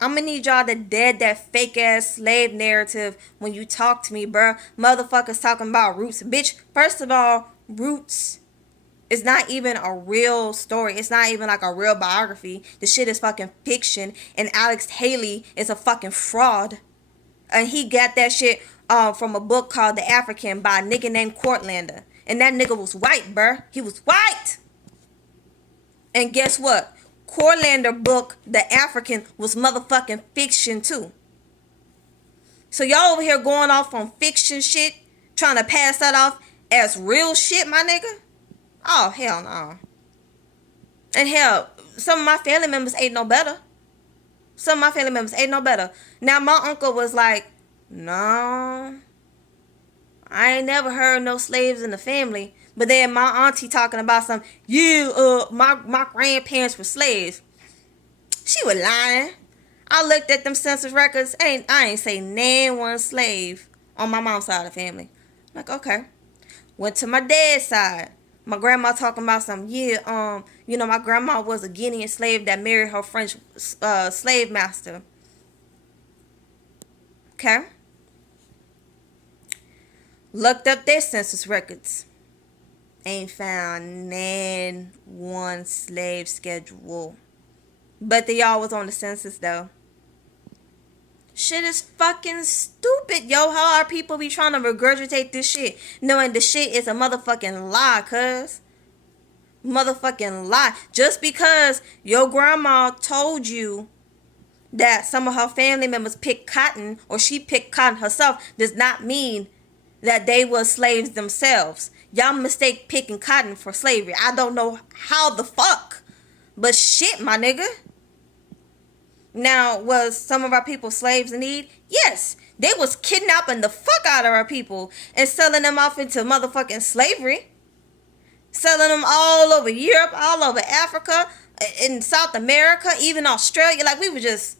I'm gonna need y'all to dead that fake ass slave narrative when you talk to me, bruh. Motherfuckers talking about roots. Bitch, first of all, roots is not even a real story. It's not even like a real biography. The shit is fucking fiction. And Alex Haley is a fucking fraud. And he got that shit from a book called The African by a nigga named Cortlander. And that nigga was white, bruh. He was white. And guess what? Cortlander book, The African, was motherfucking fiction too. So y'all over here going off on fiction shit, trying to pass that off as real shit, my nigga? Oh, hell no. And hell, some of my family members ain't no better. Now, my uncle was like, no, I ain't never heard no slaves in the family. But then my auntie talking about some, yeah, my grandparents were slaves. She was lying. I looked at them census records. I ain't say nan one slave on my mom's side of the family. I'm like, okay. Went to my dad's side. My grandma talking about some, yeah, my grandma was a Guinean slave that married her French slave master. Okay. Looked up their census records. Ain't found nan one slave schedule. But they all was on the census though. Shit is fucking stupid, yo. How are people be trying to regurgitate this shit knowing the shit is a motherfucking lie, cuz? Motherfucking lie. Just because your grandma told you that some of her family members picked cotton or she picked cotton herself does not mean that they were slaves themselves. Y'all mistake picking cotton for slavery. I don't know how the fuck. But shit, my nigga. Now, was some of our people slaves in need? Yes. They was kidnapping the fuck out of our people and selling them off into motherfucking slavery. Selling them all over Europe, all over Africa, in South America, even Australia. Like, they were just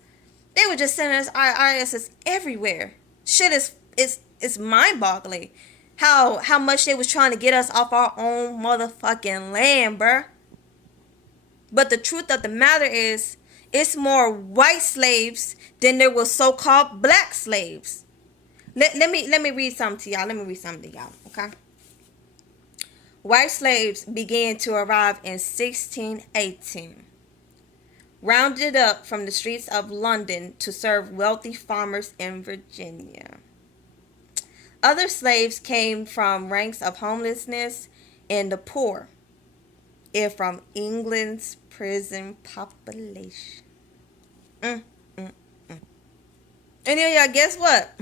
sending us our asses everywhere. Shit is mind-boggling. How much they was trying to get us off our own motherfucking land, bruh. But the truth of the matter is, it's more white slaves than there was so-called black slaves. Let me read something to y'all. Okay. White slaves began to arrive in 1618. Rounded up from the streets of London to serve wealthy farmers in Virginia. Other slaves came from ranks of homelessness and the poor, and from England's prison population. And yeah, guess what?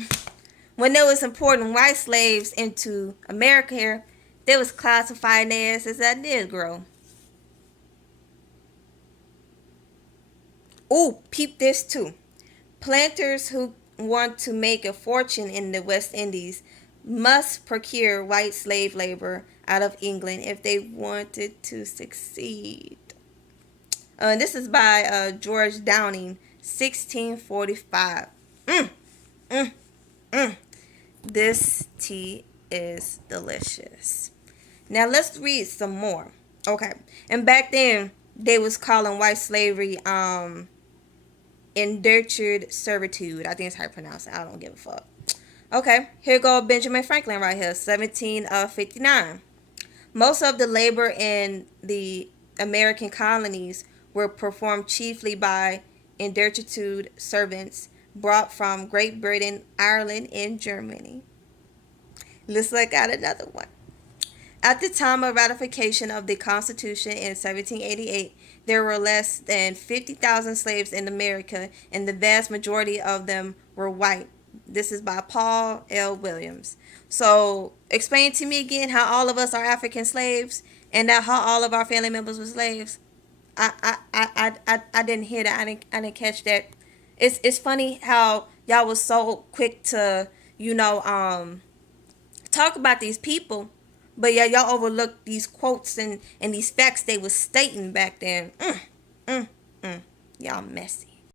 When there was importing white slaves into America here, they was classifying their ass as a Negro. Ooh, peep this too. Planters who want to make a fortune in the West Indies must procure white slave labor out of England if they wanted to succeed. This is by George Downing, 1645. This tea is delicious. Now let's read some more. Okay. And back then, they was calling white slavery indentured servitude. I think it's how you pronounce it. I don't give a fuck. Okay, here go Benjamin Franklin right here, 1759. Most of the labor in the American colonies were performed chiefly by indentured servants brought from Great Britain, Ireland, and Germany. Let's look at another one. At the time of ratification of the Constitution in 1788, there were less than 50,000 slaves in America, and the vast majority of them were white. This is by Paul L. Williams. So, explain to me again how all of us are African slaves, and that how all of our family members were slaves. I didn't hear that. I didn't catch that. It's funny how y'all was so quick to talk about these people. But yeah, y'all overlooked these quotes and these facts they was stating back then. Y'all messy.